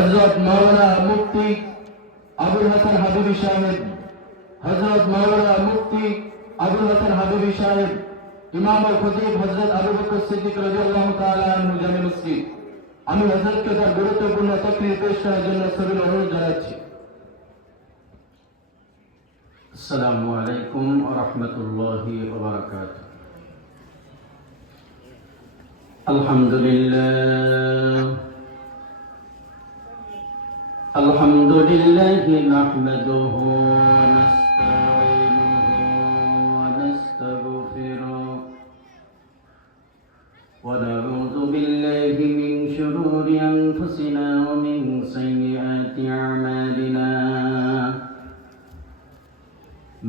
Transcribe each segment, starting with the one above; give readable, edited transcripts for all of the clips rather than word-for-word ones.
হযরত মাওলানা মুফতি আবুল হাসান হাবিবী সাহেব, হযরত মাওলানা মুফতি আবুল হাসান হাবিবী সাহেব, ইমাম ও খতিব হযরত আবু বকর সিদ্দিক রাদিয়াল্লাহু তাআলা আনহু জামে মসজিদ। আমি হযরতকে তার গুরুত্বপূর্ণ তাকরীর পেশ করার জন্য সবিনয় অনুরোধ জানাচ্ছি। আসসালামু আলাইকুম ওয়া রাহমাতুল্লাহি ওয়া বারাকাতুহু। আলহামদুলিল্লাহি নাহমাদুহু ওয়া নাস্তাঈনুহু ওয়া নাস্তাগফিরুহু ওয়া নাউযু বিল্লাহি মিন শুরুরি আনফুসিনা ওয়া মিন সাইয়্যাতি আ'মালিনা।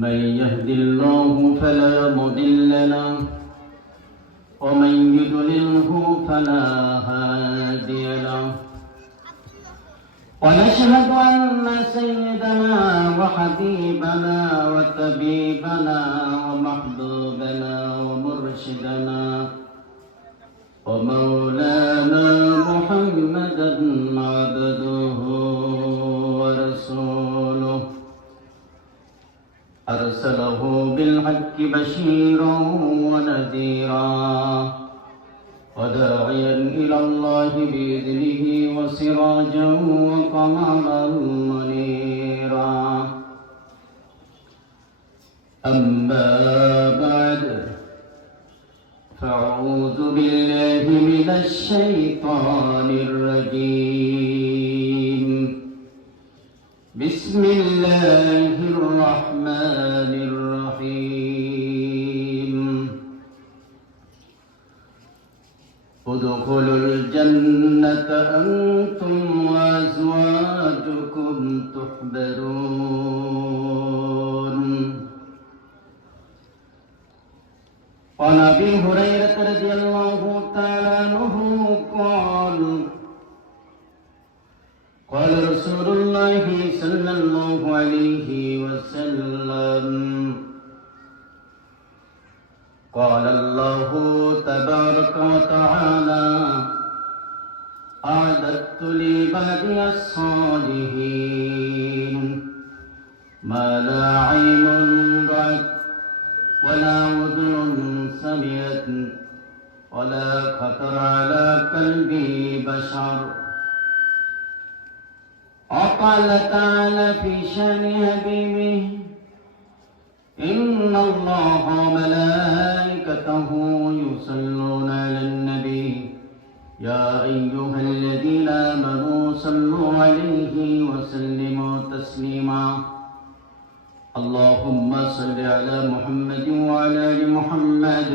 من يهد الله فلا مضل له ومن يضلله فلا هادي له، ونشهد أن سيدنا وحبيبنا وطبيبنا ومحبوبنا ومرشدنا ومولانا محمدا عبده ورسوله، أرسله بالحق بشيرا ونذيرا وداعيا إلى الله بإذنه وسراجا وقمرا منيرا. أما بعد، فأعوذ بالله من الشيطان الرجيم. بسم الله الرحمن الرحيم. ادخلوا الجنة أنتم وأزواجكم تحبرون. وعن أبي هريرة رضي الله تعالى عنه قال قال رسول الله صلى الله عليه وسلم قال الله تبارك وتعالى أعددت لعبادي الصالحين ما لا عين رأت ولا أذن سمعت ولا خطر على قلب بشر. وقال تعالى في شأن حبيبه إن الله وملائكته يصلون على النبي يا أيها الذين آمنوا صلوا عليه وسلموا تسليما. اللهم صل على محمد وعلى آل محمد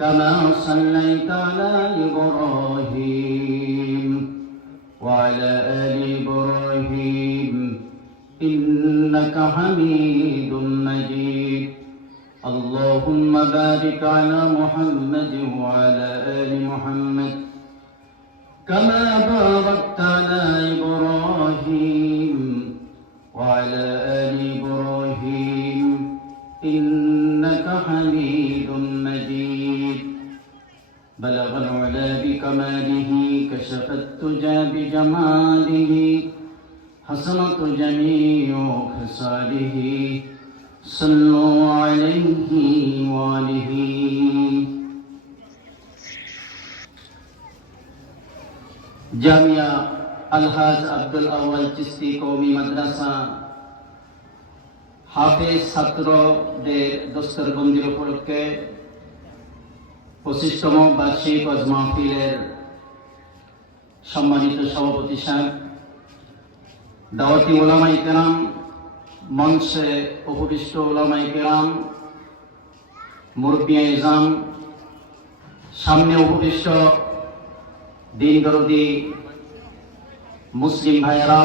كما صليت على إبراهيم وعلى آل إبراهيم إنك حميد مجيد. اللهم بارك على محمد وعلى آل محمد كما باركت على إبراهيم وعلى آل إبراهيم إنك حميد مجيد. بلغ العلا بكماله كشف التجى بجماله حسنت جميع خصاله صلوا عليه وآله. জামিয়া আলহাজ আব্দুল আউয়াল চিশতি কওমি মাদ্রাসা হাফেজ ছাত্রদের দস্তরবন্দির উপলক্ষে 25তম বার্ষিক ওয়াজ মাহফিলের সম্মানিত সভাপতি সাহেব, দাওয়াতি উলামায়ে কেরাম, মঞ্চে উপবিষ্ট উলামায়ে কেরাম, মুরব্বিয়ে ইজাম, সামনে উপবিষ্ট দিন দরদি মুসলিম ভাইয়েরা,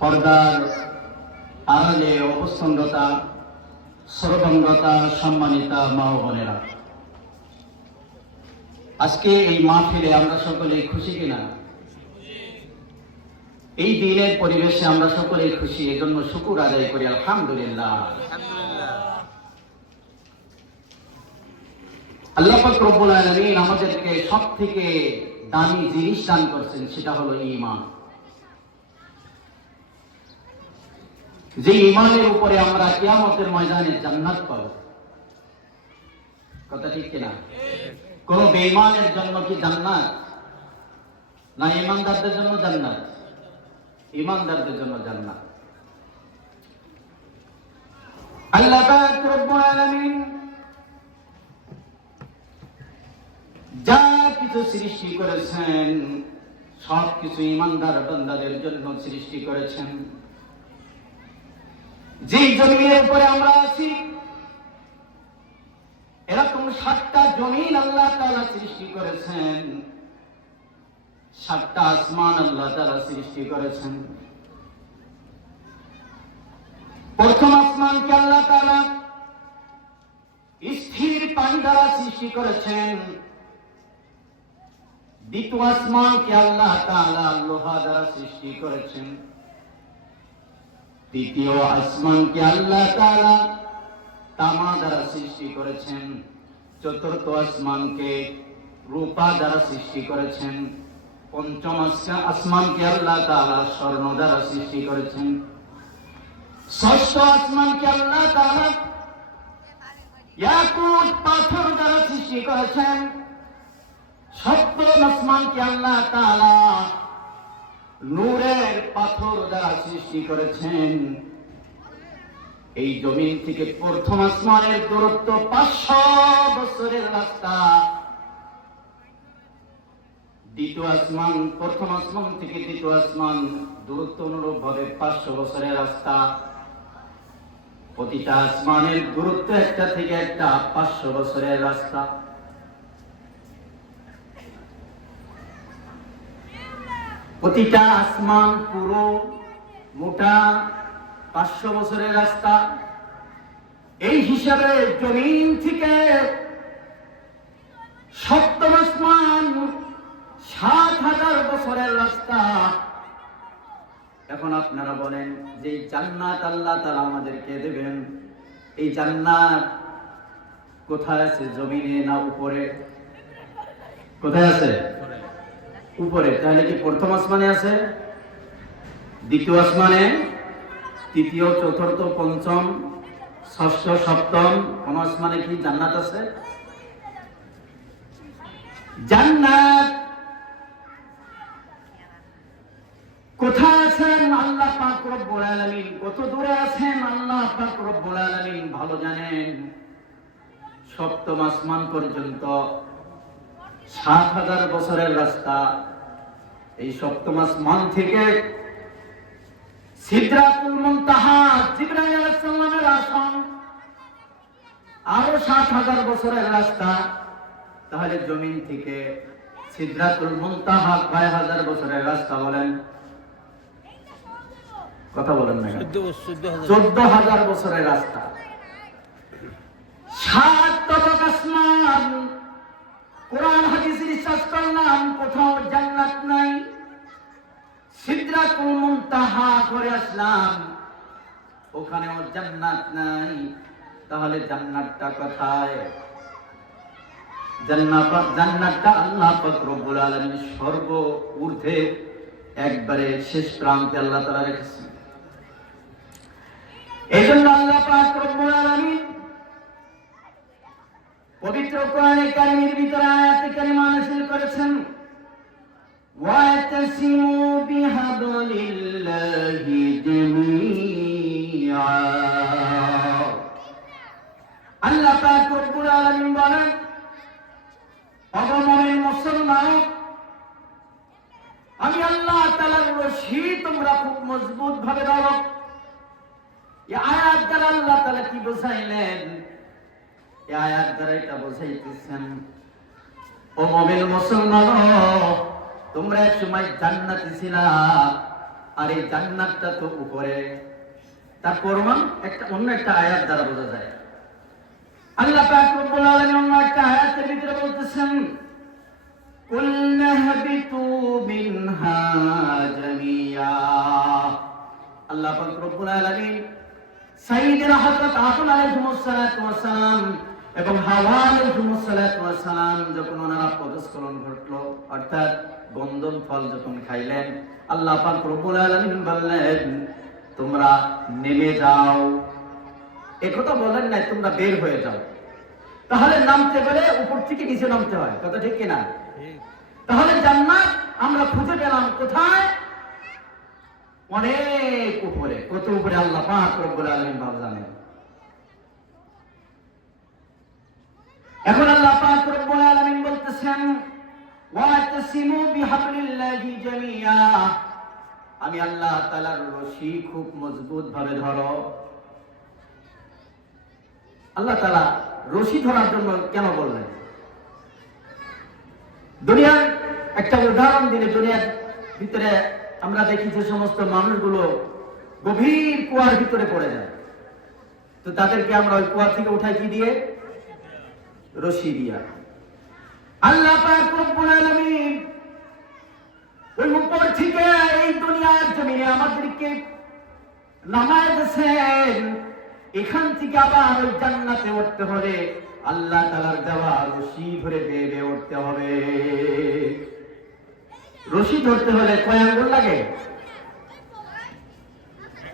পর্দার আড়ালে অবস্থানরতা শ্রবণরতা সম্মানিতা মা ও বোনেরা, আজকে এই মাহফিলে আমরা সকলে খুশি কিনা? এই দিনের পরিবেশে আমরা সকলে খুশি, এজন্য শুকর আদায় করি আলহামদুলিল্লাহ। আল্লাহ পাক রব্বুল আলামিন আমাদেরকে সবথেকে দামি জিনিস দান করছেন, সেটা হলো ঈমান। যে ঈমানের উপরে আমরা কিয়ামতের ময়দানে জান্নাত পাবো। কথা ঠিক কিনা? কোন বেঈমানের জন্য কি জান্নাত? না ঈমানদারদের জন্য জান্নাত? ঈমানদারদের জন্য জান্নাত। আল্লাহ পাক রব্বুল আলামিন যা কিছু সৃষ্টি করেছেন সব কিছু ঈমানদার বান্দাদের জন্য সৃষ্টি করেছেন। যে জমিনের উপরে আমরা আছি, এরকম 7টা জমিন আল্লাহ তাআলা সৃষ্টি করেছেন, 7টা আসমান আল্লাহ তাআলা সৃষ্টি করেছেন। প্রথম আসমানকে আল্লাহ তাআলা স্থির পানি দ্বারা সৃষ্টি করেছেন। দ্বিতীয় আসমানকে আল্লাহ তাআলা লোহা দ্বারা সৃষ্টি করেছেন। তৃতীয় আসমানকে আল্লাহ তাআলা তামা দ্বারা সৃষ্টি করেছেন। চতুর্থ আসমানকে রূপা দ্বারা সৃষ্টি করেছেন। পঞ্চম আসমানকে আল্লাহ তাআলা স্বর্ণ দ্বারা সৃষ্টি করেছেন। ষষ্ঠ আসমানকে আল্লাহ তাআলা ইয়াকুত পাথর দ্বারা সৃষ্টি করেছেন। সপ্তম আসমানকে আল্লাহ তাআলা নূরের পাথর দ্বারা সৃষ্টি করেছেন। এই জমিন থেকে প্রথম আসমানের দূরত্ব 500 বছরের রাস্তা। প্রথম আসমান থেকে দ্বিতীয় আসমান দূরত্ব অনুরূপ ভাবে 500 বছরের রাস্তা। প্রতিটা আসমানের দূরত্ব একটা থেকে একটা 500 বছরের রাস্তা। প্রতিটা আসমান পুরো মোটা 500 বছরের রাস্তা। এই হিসাবে জমিন থেকে সপ্তম আসমান 7,000 বছরের রাস্তা। এখন আপনারা বলেন যে জান্নাত আল্লাহ তাআলা আমাদেরকে দেবেন, এই জান্নাত কোথায় আছে? জমিনে না উপরে? কোথায় আছে? উপরে। তাহলে কি প্রথম আসমানে আছে? দ্বিতীয় আসমানে? তৃতীয়, চতুর্থ, পঞ্চম, ষষ্ঠ, সপ্তম কোন আসমানে কি জান্নাত আছে? জান্নাত কোথায় আছেন আল্লাহ পাক রব্বুল আলামিন, কত দূরে আছেন আল্লাহ পাক রব্বুল আলামিন ভালো জানেন। সপ্তম আসমান পর্যন্ত 7,000 বছরের রাস্তা। এই সপ্তম আসমান থেকে সিদরাতুল মুনতাহা জিবরাইল আলাইহিস সালামের আসন, আরো 7,000 বছরের রাস্তা। তাহলে জমিন থেকে সিদরাতুল মুনতাহা কয় হাজার বছরের রাস্তা বলেন? কথা বলেন না। 14,000 বছরের রাস্তা। 7 তবক আসমান। কোরআন হাদিস রিসার্চ করলাম, কোথাও জান্নাত নাই। সিদরাতুল মুনতাহা করে আসলাম, ওখানেও জান্নাত নাই। তাহলে জান্নাতটা কোথায়? জান্নাতটা আল্লাহ পাক রব্বুল আলামিন সর্ব ঊর্ধ্বে একবারে শেষ প্রান্তে আল্লাহ তাআলা রেখেছেন। এইজন্য আল্লাহ পাক রব্বুল আলামিন পবিত্র কোরআনে কারীমের ভিতরে আয়াতে কারিমা নাযিল করেছেন, ওয়াতাসিমু বিহাবলিল্লাহি জামিআ। আল্লাহ পাক রব্বুল আলামিন বলেন, মুমিন মুসলমান, আমি আল্লাহ তাআলার রশি তোমরা খুব মজবুত ভাবে ধরো। এই আয়াত দ্বারা আল্লাহ তাআলা কি বোঝাইলেন? এই আয়াত দ্বারা এটা বোঝাইতেছেন, ও মুমিন মুসলমান, তোমরা এক সময় জান্নাতে ছিলা, আর এই জান্নাতটা তো উপরে। তার প্রমাণ অন্য একটা আয়াত দ্বারা বোঝা যায়। আল্লাহ পাক রব্বুল আলামিন অন্য একটা আয়াতের ভিতরে বলতেছেন, কুলনা হাবিতু মিনহা জামিয়া। আল্লাহ পাক রব্বুল আলামিন সাইয়্যিদনা হযরত আদম আলাইহিস সালাতু ওয়াস সালাম এবং হাওয়া আলাইহিস সালাম যখন ওনারা পদস্খলন ঘটলো, অর্থাৎ গন্ধম ফল যখন খাইলেন, আল্লাহ পাক রব্বুল আলামিন বললেন তোমরা নেমে যাও। একথা বলেন নাই তোমরা বের হয়ে যাও। তাহলে নামতে গেলে উপর থেকে নিচে নামতে হয়, কথা ঠিক কিনা? তাহলে জান্নাত আমরা খুঁজে পেলাম কোথায়? অনেক উপরে। কত উপরে আল্লাহ পাক রব্বুল আলামিন ভালো জানেন। এখন আল্লাহ পাক রব্বুল আলামিন বলতেছেন ওয়াতাসিমু বিহাবলিল্লাহি জামিয়া, আমি আল্লাহ তাআলার রশি খুব মজবুত ভাবে ধরো। আল্লাহ তাআলা রশি ধরার জন্য কেন বললেন? দুনিয়ার একটা উদাহরণ দিলে, দুনিয়ার ভিতরে আমরা দেখি যে সমস্ত মানুষগুলো গভীর কুয়ার ভিতরে পড়ে যায়, তো তাদেরকে আমরা ওই কুয়া থেকে উঠাই কি দিয়ে? রশি দিয়া। আল্লাহ পাক রব্বুল আলামিন ওই উপর থেকে এই দুনিয়ার জমিনে আমাদেরকে নামায় দিয়েছেন। এখান থেকে আবার ওই জান্নাতে উঠতে হলে আল্লাহ তাআলার দেওয়া রশি ধরে বেয়ে বেয়ে উঠতে হবে। রশি ধরতে হলে কয় আঙ্গুল লাগে?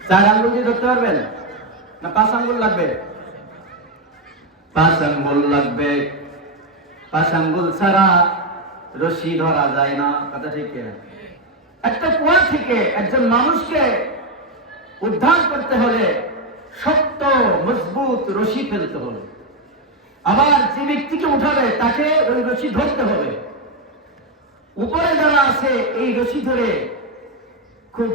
4 আঙ্গুল দিয়ে ধরতে পারবেন না 5 আঙ্গুল লাগবে? 5 আঙ্গুল লাগবে। 5 আঙ্গুল ছাড়া রশি ধরা যায় না, কথা ঠিক কিনা? একটা কুয়া থেকে একজন মানুষকে উদ্ধার করতে হলে শক্ত মজবুত রশি ফেলতে হবে। আবার যে ব্যক্তিকে উঠাবে তাকে ওই রশি ধরতে হবে। উপরে যারা আছে এই রশি ধরে খুব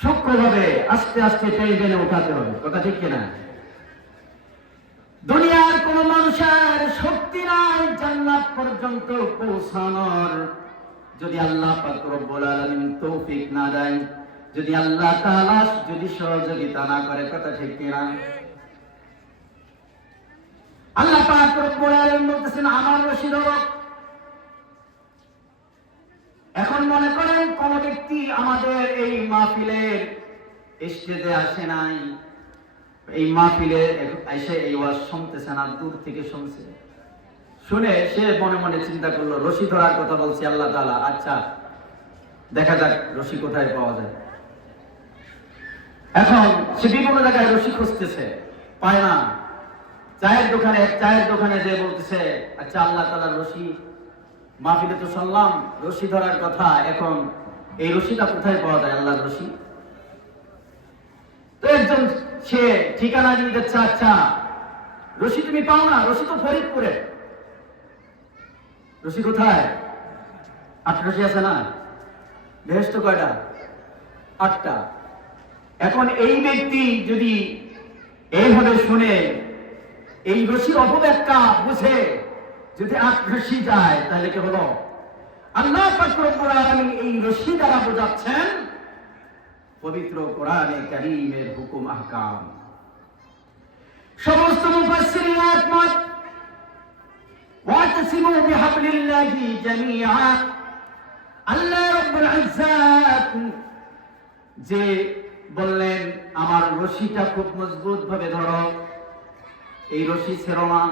সূক্ষ্মভাবে আস্তে আস্তে টেনে টেনে উঠাতে হবে, কথা ঠিক কিনা? দুনিয়ার কোন মানুষের শক্তি নাই জান্নাত পর্যন্ত পৌঁছানোর, যদি আল্লাহ পাক রব্বুল আলামিন তৌফিক না দেন, যদি আল্লাহ তাআলা যদি সহযোগিতা না করে, কথা ঠিক কিনা? আল্লাহ পাক রব্বুল আলামিন বলতেছেন আমার রশি ধরো। এখন মনে করেন কোন ব্যক্তি আমাদের এই মাহফিলের স্টেজে আসে নাই, এই মাহফিলে এসে এই ওয়াজ শুনতেছে না, দূর থেকে শুনছে, শুনে সে মনে মনে চিন্তা করলো রশি ধরার কথা বলছি আল্লাহ তাআলা, আচ্ছা দেখা যাক রশি কোথায় পাওয়া যায়। এখন সে বিভিন্ন জায়গায় রশি খুঁজতেছে, পায় না। চায়ের দোকানে যে বলতেছে আচ্ছা আল্লাহ তাআলার রশি, মাহফিলে তো শুনলাম রশি ধরার কথা, এখন এই রশিটা কোথায় পাওয়া যায় আল্লাহর রশি? তো একজন সে ঠিকানা দিয়ে দিচ্ছে, আচ্ছা রশি তুমি পাও না, রশি তো ফরিদপুরে। রশি কোথায়? 8 রশি আছে না? বেহেশত কয়টা? 8টা। এখন এই ব্যক্তি যদি এইভাবে শুনে এই রশির অপব্যাখ্যা বুঝে যদি 8 রশি যায়, তাহলে কি হলো? আল্লাহ পাক রব্বুল আলামিন এই রশি দ্বারা বোঝাচ্ছেন পবিত্র কোরআনে কারীমের হুকুম আহকাম। সমস্ত মুফাসসিরিন একমত ওয়াতাসিমু বিহাবলিল্লাহি জামিআ, আল্লাহ রাব্বুল ইজ্জাত যে বললেন আমার রশিটা খুব মজবুত ভাবে ধরো, এই রশি ছেড়ো না।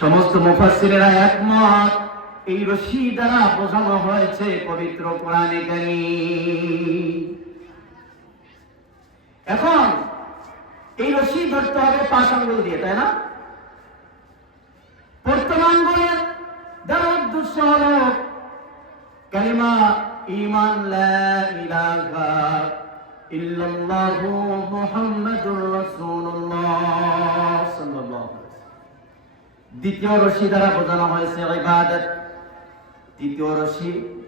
সমস্ত মুফাসসিরেরা একমত এই রশি দ্বারা বোঝানো হয়েছে পবিত্র কোরআনে কারীম। এখন এই রশি ধরতে হবে 5 আঙ্গুল দিয়ে, তাই না? প্রথম আঙ্গুলের দ্বারা উদ্দেশ্য হলো কালিমা ঈমান, লা ইলাহা ইল্লাল্লাহু মুহাম্মাদুর রাসূলুল্লাহ সাল্লাল্লাহু আলাইহি ওয়াসাল্লাম। দ্বিতীয় রশি দ্বারা বোঝানো হয়েছে ইবাদত।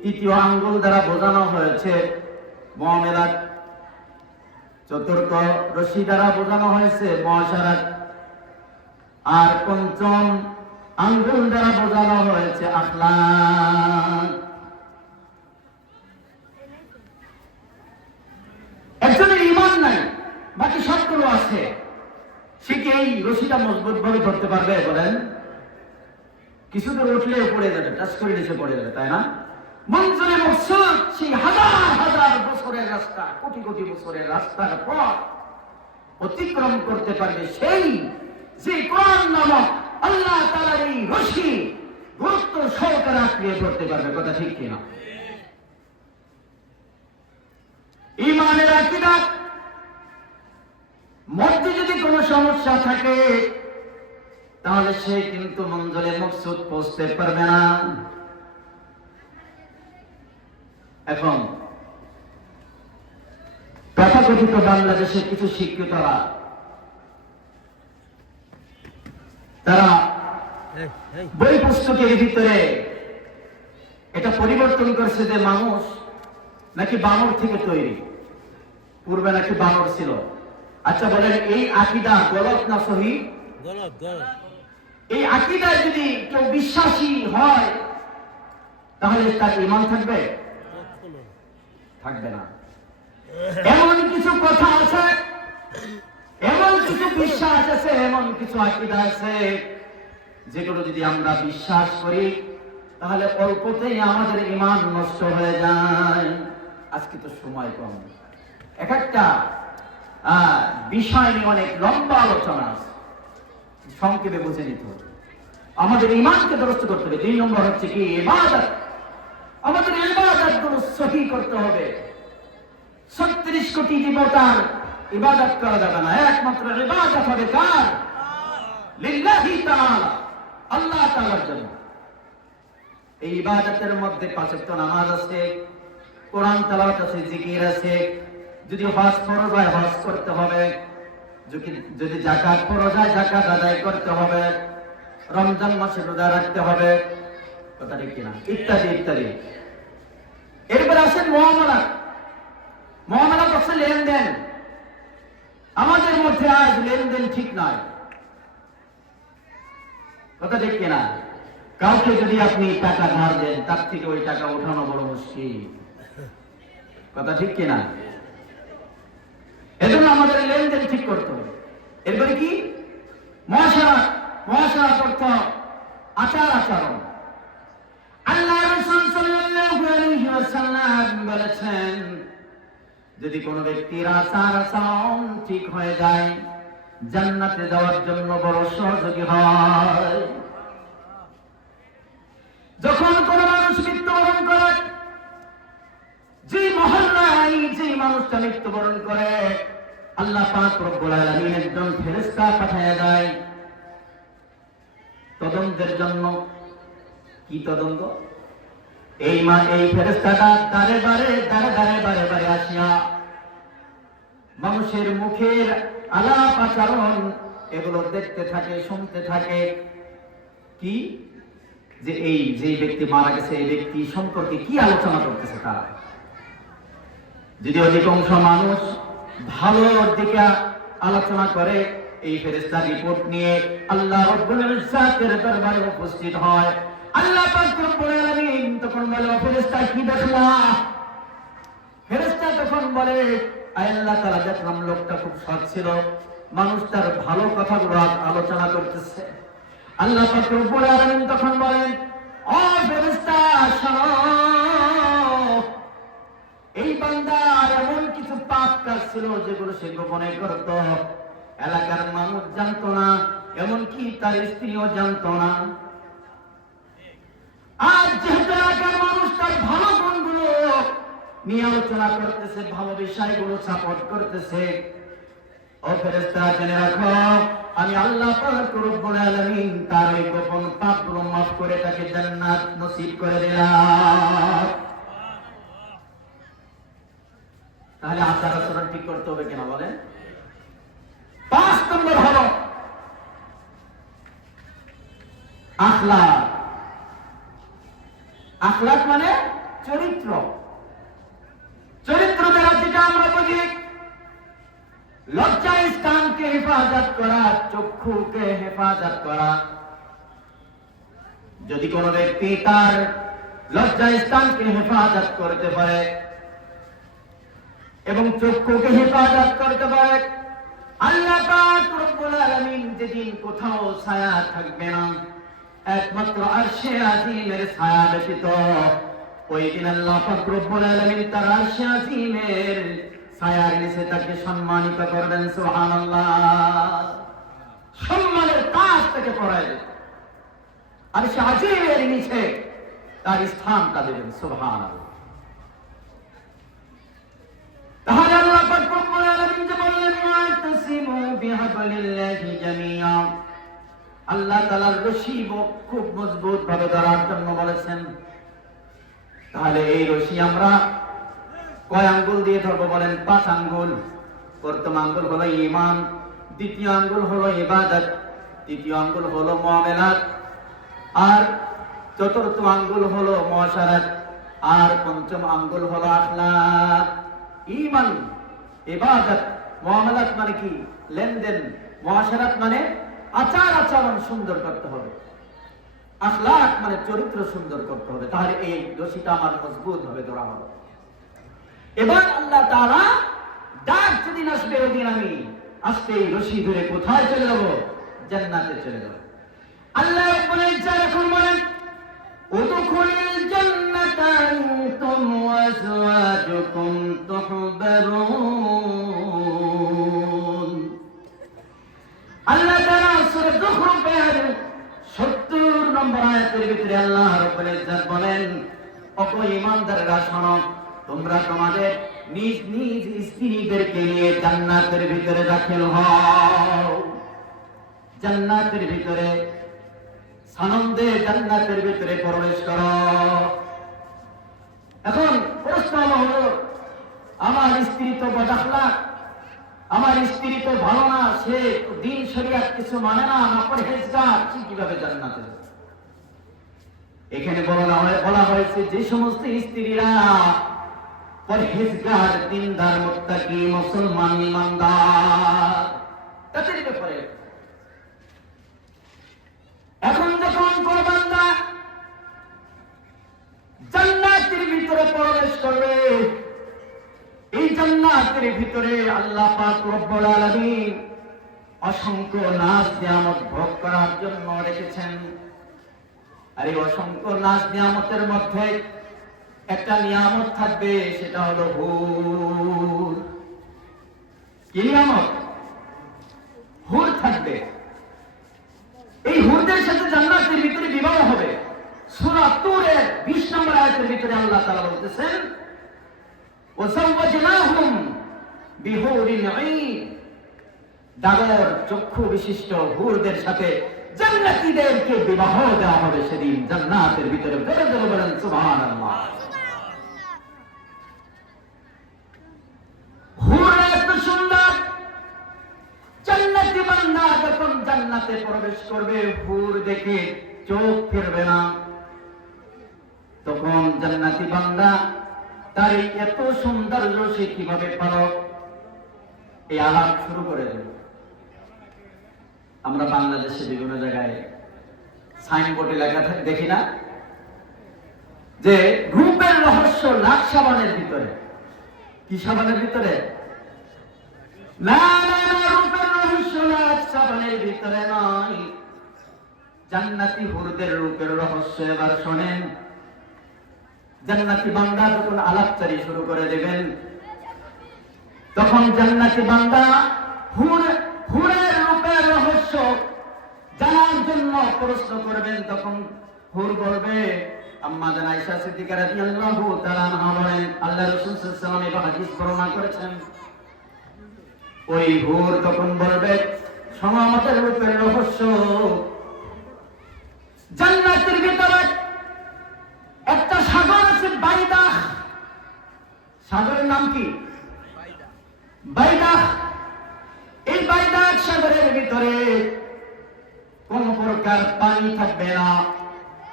তৃতীয় আঙ্গুল দ্বারা বোঝানো হয়েছে মুআমালাত। চতুর্থ রশি দ্বারা বোঝানো হয়েছে মুআশারাত। আর পঞ্চম আঙ্গুল দ্বারা বোঝানো হয়েছে আখলাক। একজনের ঈমান নাই, বাকি সবগুলো আছে, সে কি এই রশিটা মজবুত ভাবে ধরতে পারবে? বলেন। কিছু দূর উঠলে পড়ে যাবে, টাচ করে নিচে পড়ে যাবে, তাই না? মঞ্জুরে মকসুদ সেই হাজার হাজার বছরের রাস্তা, কোটি কোটি বছরের রাস্তার পর অতিক্রম করতে পারবে সেই যে কোরআন নামক আল্লাহ তাআলার এই রশি গুরুত্ব সহকারে আঁকড়িয়ে ধরতে পারবে। কথা ঠিক কিনা? ঈমানের আকীদার মধ্যে যদি কোনো সমস্যা থাকে তাহলে সে কিন্তু মঞ্জুরে মকসুদ পৌঁছতে পারবে না। এখন তথাকথিত বাংলাদেশের কিছু শিক্ষিতরা তারা বই পুস্তকের ভিতরে এটা পরিবর্তন করছে যে মানুষ নাকি বানর থেকে তৈরি, পূর্বে নাকি বানর ছিল। আচ্ছা বলেন, এই আকীদা গলত না সহি? এই আকীদায় যদি কেউ বিশ্বাসী হয় তাহলে তার ঈমান থাকবে? থাকবে না। এমন কিছু কথা আছে, এমন কিছু বিশ্বাস আছে, এমন কিছু আকীদা আছে যেগুলো যদি আমরা বিশ্বাস করি তাহলে অল্পতেই আমাদের ঈমান নষ্ট হয়ে যায়। আজকে তো সময় কম, এক একটা বিষয় নিয়ে অনেক লম্বা আলোচনা আছে, সংক্ষেপে বুঝে নিতে হবে। আমাদের ঈমানকে দুরস্ত করতে হবে। 2 নম্বর হচ্ছে কি ইবাদত। আমাদের ইবাদতগুলো সহি করতে হবে। 36 কোটি দেবতার ইবাদত করা যাবে না, একমাত্র ইবাদত হবে কার? লিল্লাহি তাআলা, আল্লাহ তাআলার জন্য। এই ইবাদতের মধ্যে 5 ওয়াক্ত নামাজ আছে, কোরআন তেলাওয়াত আছে, জিকির আছে। যদি হজ ফরজ হয় হজ করতে হবে, যদি যাকাত ফরজ হয় যাকাত আদায় করতে হবে, রমজান মাসে রোজা রাখতে হবে, কথা ঠিক কিনা, ইত্যাদি ইত্যাদি। এরপর আসেন মুআমালাত। মুআমালাত হচ্ছে লেনদেন। আমাদের মধ্যে আজ লেনদেন ঠিক নয়, কথা ঠিক কিনা। কাউকে যদি আপনি টাকা ধার দেন তার থেকে ওই টাকা ওঠানো বড় মুশকিল, কথা ঠিক কিনা। এজন্য আমাদের লেনদেন ঠিক করতে হবে। এরপরে কি মুআশারাত। মুআশারাত অর্থ আচার আচরণ। আল্লাহ রাসূল সাল্লাল্লাহু আলাইহি ওয়াসাল্লাম বলেছেন, যদি কোনো ব্যক্তির আচার আচরণ ঠিক হয়ে যায় জান্নাতে যাওয়ার জন্য বড় সহযোগী হয়। যখন কোনো মানুষ মৃত্যুবরণ করে, যে মহল্লায় যে মানুষটা মৃত্যুবরণ করে, আল্লাহ পাক রব্বুল আলামিন একজন ফেরেশতা পাঠায় দেয় তদন্তের জন্য। কি তদন্ত? এই ফেরেশতাটা বারে বারে আসিয়া মানুষের মুখের আলাপ আচরণ এগুলো দেখতে থাকে, শুনতে থাকে। কি যে এই যে ব্যক্তি মারা গেছে এই ব্যক্তি সম্পর্কে কি আলোচনা করতেছে তারা। যদি অধিকাংশ মানুষ ভালোর দিকে আলোচনা করে, এই ফেরেশতা রিপোর্ট নিয়ে আল্লাহ রাব্বুল ইজ্জাতের দরবারে উপস্থিত হয়। আল্লাহ পাক রব্বুল আলামিন তখন বলে, ফেরেশতা কি দেখলা? ফেরেশতা তখন বলে, আল্লাহ তাআলা দেখলাম লোকটা খুব সৎ ছিল, মানুষ তার ভালো কথাগুলো আলোচনা করতেছে। আল্লাহ পাক রব্বুল আলামিন তখন বলেন, ও ফেরেশতা শোনো, এই বান্দা এমন কিছু পাপ কাজ ছিল যেগুলো সে গোপনে করত, এলাকার মানুষ জানতো না, এমনকি তার স্ত্রীও জানতো না। আজ যেহেতু এলাকার মানুষ তার ভালো গুণগুলো নিয়ে আলোচনা করতেছে, ভালো বিষয়গুলো সাপোর্ট করতেছে, ও ফেরেশতা জেনে রাখো, আমি আল্লাহ পাক রব্বুল আলামিন তার এই গোপন পাপগুলো মাফ করে তাকে জান্নাত নসিব করে দিলাম। তাহলে আচার আচরণ ঠিক করতে হবে কিনা বলেন? 5 নম্বর হলো আখলাক। আখলাক মানে চরিত্র। চরিত্র দ্বারা যেটা আমরা বুঝি, লজ্জা স্থানকে হেফাজত করা, চক্ষুকে হেফাজত করা। যদি কোনো ব্যক্তি তার লজ্জা স্থানকে হেফাজত করতে পারে এবং চক্ষুকে হেফাজত করতে পারে, আল্লাহ পাক রব্বুল আলামিন যেদিন কোথাও ছায়া থাকবে না, একমাত্র আরশে আজিমের ছায়া ব্যতীত, ওই দিন আল্লাহ পাক রব্বুল আলামিন তার আরশে আজিমের ছায়ার নিচে তাকে সম্মানিত করবেন। সুবহানাল্লাহ। সম্মানের তাজ তাকে পরায় দেবেন, আর সে আজিমের নিচে তার স্থানটা দেবেন। সুবহানাল্লাহ। তাহলে আল্লাহ পাক রব্বুল আলামিন যে বললেন ওয়াতাসিমু বিহাবলিল্লাহি জামিআ, আল্লাহ তাআলার রশি খুব মজবুত ভাবে ধরার জন্য বলেছেন। তাহলে এই রশি আমরা কয় আঙ্গুল দিয়ে ধরবো বলেন? 5 আঙ্গুল। প্রথম আঙ্গুল হলো ঈমান, দ্বিতীয় আঙ্গুল হলো ইবাদত, তৃতীয় আঙ্গুল হলো মুআমালাত, আর চতুর্থ আঙ্গুল হলো মুআশারাত, আর পঞ্চম আঙ্গুল হলো আখলাক। ঈমান, ইবাদত, মুআমালাত মানে কি? লেনদেন। মুআশারাত মানে আচার আচরণ সুন্দর করতে হবে। আখলাক মানে চরিত্র সুন্দর করতে হবে। তাহলে এই রশিটা আমার মজবুত ভাবে ধরা হবে। এবার আল্লাহ তাআলা ডাক যেদিন আসবে ওদিন আমি আস্তে এই রশি ধরে কোথায় চলে যাব? জান্নাতে চলে যাব। আল্লাহ রাব্বুল ইজ্জাত এখন বলেন উদখুলুল জান্নাতা আনতুম ওয়া আজওয়াজুকুম তুহবারুন। আল্লাহ তাআলা সূরা যুখরুফের 70 নম্বর আয়াতের ভিতরে আল্লাহ রাব্বুল ইজ্জাত বলেন, ওগো ঈমানদাররা শোনো, তোমরা তোমাদের নিজ নিজ স্ত্রীদেরকে নিয়ে জান্নাতের ভিতরে দাখিল হও। জান্নাতের ভিতরে আনন্দে জান্নাতের ভিতরে প্রবেশ করো। এখন প্রশ্ন হলো, আমার স্ত্রী তো বদআখলাক, আমার স্ত্রী তো ভালো না, সে দিন শরিয়াত কিছু মানে না, পরহেজগার, সে কিভাবে জান্নাতে যাবে? এখানে বলা হয়েছে যে সমস্ত স্ত্রীরা পরহেজগার, দিনদার, মুত্তাকি, মুসলমান, ঈমানদার, তাদের ব্যাপারে। এখন যখন কোন বান্দা জান্নাতের ভিতরে প্রবেশ করবে, এই জান্নাতের ভিতরে আল্লাহ পাক রব্বুল আলামিন অসংখ্য নাজ নিয়ামত ভোগ করার জন্য রেখেছেন। আর এই অসংখ্য নাজ নিয়ামতের মধ্যে একটা নিয়ামত থাকবে, সেটা হলো হুর। কি নিয়ামত? হুর থাকবে। এই হুরদের সাথে জান্নাতের ভিতরে বিবাহ হবে। সূরা তুরের 20 নম্বর আয়াতের ভিতরে আল্লাহ তাআলা বলতেছেন ওয়াসাওয়াজনাহুম বিহুরিন আইন, ডাগর চক্ষু বিশিষ্ট হুরদের সাথে জান্নাতীদেরকে বিবাহ দেওয়া হবে সেদিন জান্নাতের ভিতরে। জোরে জোরে বলেন সুবহানাল্লাহ। হুর এত সুন্দর, জান্নাতি বান্দা যখন জান্নাতে প্রবেশ করবে হুর দেখে চোখ ফিরবে না। তখন জান্নাতি বান্দা তার এত সৌন্দর্য সে কিভাবে পালো, এই আলাপ শুরু করে দেবে। আমরা বাংলাদেশে বিভিন্ন জায়গায় সাইনবোর্ডে লেখা দেখি না যে রূপের রহস্য লাখ সাবানের ভিতরে। কি সাবানের ভিতরে? না না না, রূপের রহস্য লাখ সাবানের ভিতরে নয়। জান্নাতি হুরদের রূপের রহস্য এবার শোনেন। জান্নাতি বান্দা যখন আলাপচারি শুরু করে দেবেন, তখন জান্নাতি বান্দা হুরের রূপের রহস্য জানার জন্য প্রশ্ন করবেন। তখন হুর বলবে, আম্মা জান আয়েশা সিদ্দিকা রাদিয়াল্লাহু তাআলা আনহা বলেন, আল্লাহ রাসূল সাল্লাল্লাহু আলাইহি ওয়াসাল্লাম এই হাদিস বর্ণনা করেছেন। ওই হুর তখন বলবে, শোনো আমাদের রূপের রহস্য। জান্নাতের ভিতরে একটা সাগর আছে, বাইদাহ। সাগরের নাম কি? বাইদাহ। এই বাইদাহ সাগরের ভিতরে কোন প্রকার পানি থাকবে না।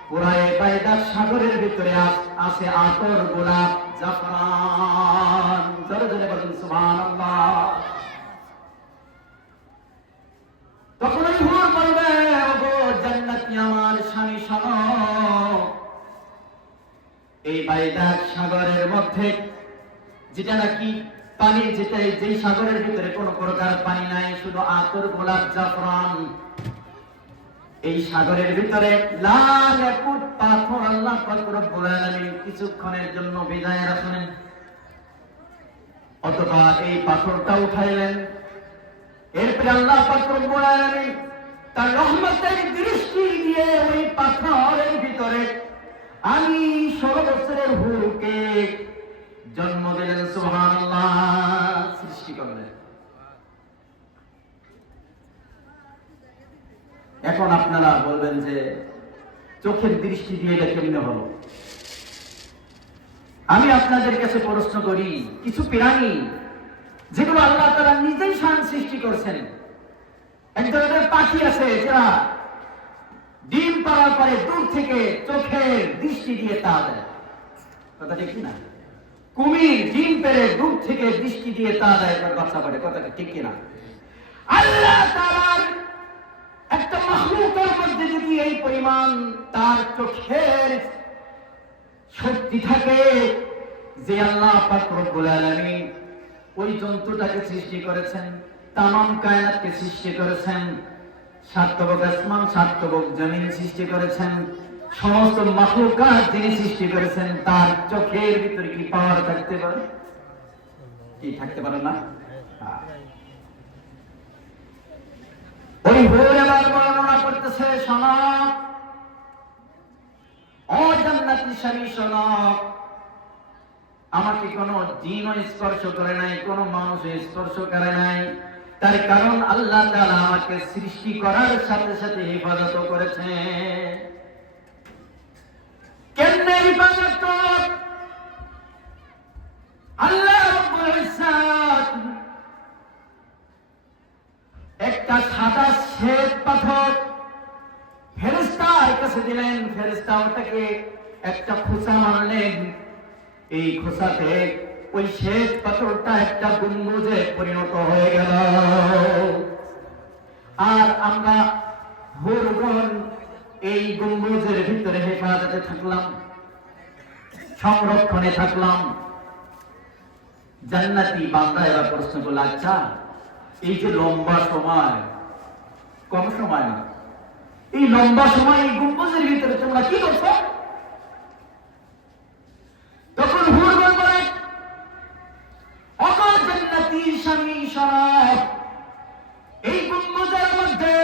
পুরা এই বাইদাহ সাগরের ভিতরে আছে আতর, গোলাপ, জাফরান। জোরে জোরে বলুন সুবহানাল্লাহ। তখন ওই হুর বলবে, ওগো জান্নাতি আমার স্বামী শোনো, এই বাইদাহ সাগরের মধ্যে যেটা নাকি পানি, যেই সাগরের ভিতরে কোন প্রকার পানি নাই, শুধু আতর, গোলাপ, জাফরান, এই সাগরের ভিতরে লাল একুট পাথর আল্লাহ পাক রব্বুল আলামিন কিছুক্ষণের জন্য ভিজায় রাখলেন। অথবা এই পাথরটা উঠাইলেন। এরপরে আল্লাহ পাক রব্বুল আলামিন তার রহমতের দৃষ্টি দিয়ে ওই পাথরের ভিতরে আমি 16 বছরের হুরকে জন্ম দিলেন। সুবহানাল্লাহ, সৃষ্টি করলেন। এখন আপনারা বলবেন যে চোখের দৃষ্টি দিয়ে এটা কেমনে হলো? আমি আপনাদের কাছে প্রশ্ন করি, কিছু প্রাণী যেগুলো আল্লাহ তাআলা নিজেই স্বয়ং সৃষ্টি করেছেন, এক ধরনের পাখি আছে যারা ডিম পাড়ার পরে দূর থেকে চোখের দৃষ্টি দিয়ে তা দেয়, কথা ঠিক কিনা? কুমির ডিম পেড়ে দূর থেকে দৃষ্টি দিয়ে তা দেয়, তার বাচ্চা পারে, কথা ঠিক কিনা? আল্লাহ তাআলার একটা মাখলুকের মধ্যে যদি এই পরিমাণ তার চোখের শক্তি থাকে, যে আল্লাহ পাক রব্বুল আলামিন ওই জন্তুটাকে সৃষ্টি করেছেন, তামাম কায়নাতকে সৃষ্টি করেছেন, সাতবক আসমান সাতবক জমিন সৃষ্টি করেছেন, সমস্ত মাখলুকাত যিনি সৃষ্টি করেছেন, তার চোখের ভিতরে কি পাওয়ার থাকতে পারে? কি থাকতে পারে না? ওই হুর এবার বর্ণনা করতেছে, শোনো ও জান্নাতি স্বামী, শোনো, আমাকে কোনো জিনও স্পর্শ করে নাই, কোনো মানুষও স্পর্শ করে নাই। তার কারণ আল্লাহ তাআলা আমাকে সৃষ্টি করার সাথে সাথে হেফাজত করেছে। কেমনে হেফাজত? আল্লাহ রাব্বুল ইজ্জত একটা সাদা শ্বেত পাথর ফেরেশতার কাছে দিলেন, ফেরেশতা ওটাকে একটা খোঁচা মারলেন। এই খোঁচাতে ওই শ্বেত পাথরটা একটা গম্বুজে পরিণত হয়ে গেল। আর আমরা হুরগণ এই গম্বুজের ভিতরে হেফাজতে থাকলাম, সংরক্ষণে থাকলাম। জান্নাতি বান্দা এবার প্রশ্ন করল, আচ্ছা এই যে লম্বা সময়, কম সময় না, এই লম্বা সময় এই গম্বুজের ভিতরে তোমরা কি করছো? তখন হুরগণ বলে, অগো জান্নাতি স্বামী শরাব, এই গম্বুজের মধ্যে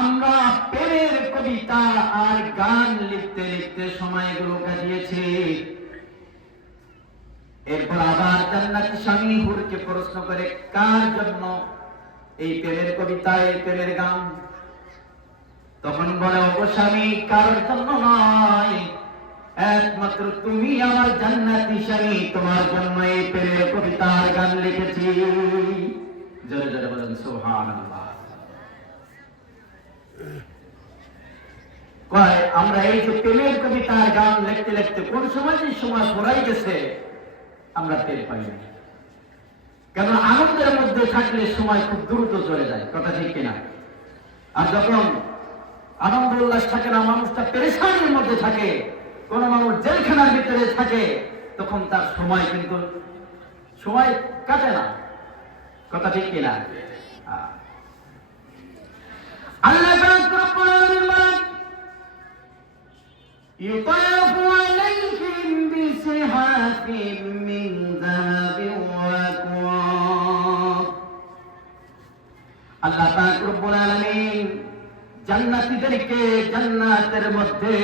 আমরা প্রেমের কবিতা আর গান লিখতে লিখতে সময়গুলো কাটিয়েছি। এরপর আবার জান্নাতি স্বামী হুরকে প্রশ্ন করে, কার জন্য এই প্রেমের কবিতা, এই প্রেমের গান? তখন বলে, ওগো স্বামী, কারোর জন্য নয়, একমাত্র তুমি আমার জান্নাতি স্বামী, তোমার জন্য এই প্রেমের কবিতা আর গান লিখেছি। জোরে জোরে বলেন সুবহানাল্লাহ। কয়, আমরা এই যে প্রেমের কবিতা আর গান লিখতে লিখতে কোন সময় যে সময় পড়াই গেছে আমরা টের পাই না। কেন? আনন্দের মধ্যে থাকলে সময় খুব দ্রুত চলে যায়, কথা ঠিক কিনা? আর যখন আনন্দ উল্লাস থাকে না, মানুষটা পেরেশানির মধ্যে থাকে, কোন মানুষ জেলখানার ভিতরে থাকে, তখন তার সময় কিন্তু সময় কাটে না, কথা ঠিক কিনা? আল্লাহ পাক রব্বুল আলামিন বলেন, ইউতাফু আলাইহিম বিসিহাফিম মিন যাহাবিন ওয়া আকওয়াব। আল্লাহ পাক রব্বুল আলামিন জান্নাতীদেরকে জান্নাতের মধ্যে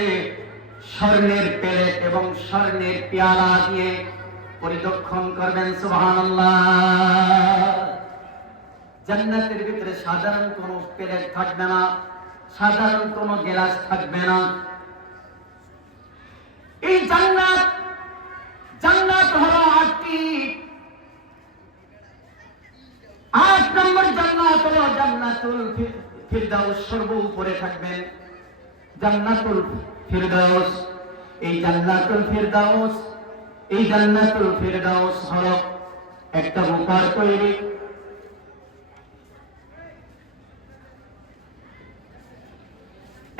স্বর্ণের প্লেট এবং স্বর্ণের পেয়ালা দিয়ে পরিদর্শন করবেন। সুবহানাল্লাহ। জান্নাতের ভিতরে সাধারণ কোনো প্লেট থাকবে না, সাধারণ কোনো গ্লাস থাকবে না। এই জান্নাত হলো 8টি। 8 নম্বর জান্নাত হলো জান্নাতুল ফিরদাউস, সর্ব উপরে থাকবেন জান্নাতুল ফিরদাউস। এই জান্নাতুল ফিরদাউস হলো একটা রূপার তৈরি,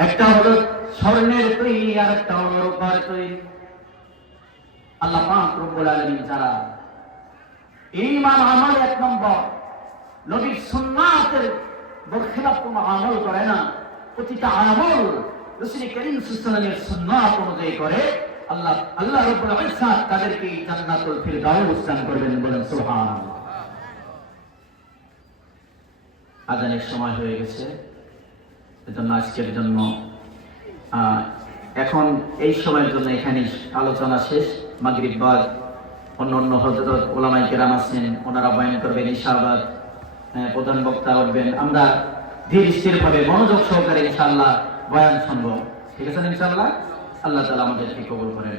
একটা হলো স্বর্ণের তৈরি, আর একটা হলো রূপার তৈরি। আল্লাহ পাক রব্বুল আলামিন যারা ঈমান আমল 1 নম্বর, নবীর সুন্নাতের বরখিলাফ কোনো আমল করে না, প্রতিটা আমল রাসূল করিম সাল্লাল্লাহু আলাইহি ওয়াসাল্লামের সুন্নাত অনুযায়ী করে, আল্লাহ রাব্বুল ইজ্জাত তাদেরকে জান্নাতুল ফিরদাউস দান করবেন, বলেন সুবহানাল্লাহ। আজানের সময় হয়ে গেছে, এজন্য আজকের জন্য এখন এই সময়ের জন্য এখানেই আলোচনা শেষ। মাগরিব বাদ অন্য হযরত উলামায়ে কেরাম আছেন, ওনারা বয়ান করবেন, ইনশাআল্লাহ প্রধান বক্তা উঠবেন। আমরা ধীর স্থির ভাবে মনোযোগ সহকারে ইনশাআল্লাহ বয়ান শুনবো, ঠিক আছে ইনশাআল্লাহ। আল্লাহ তাআলা আমাদেরকে কবুল করেন।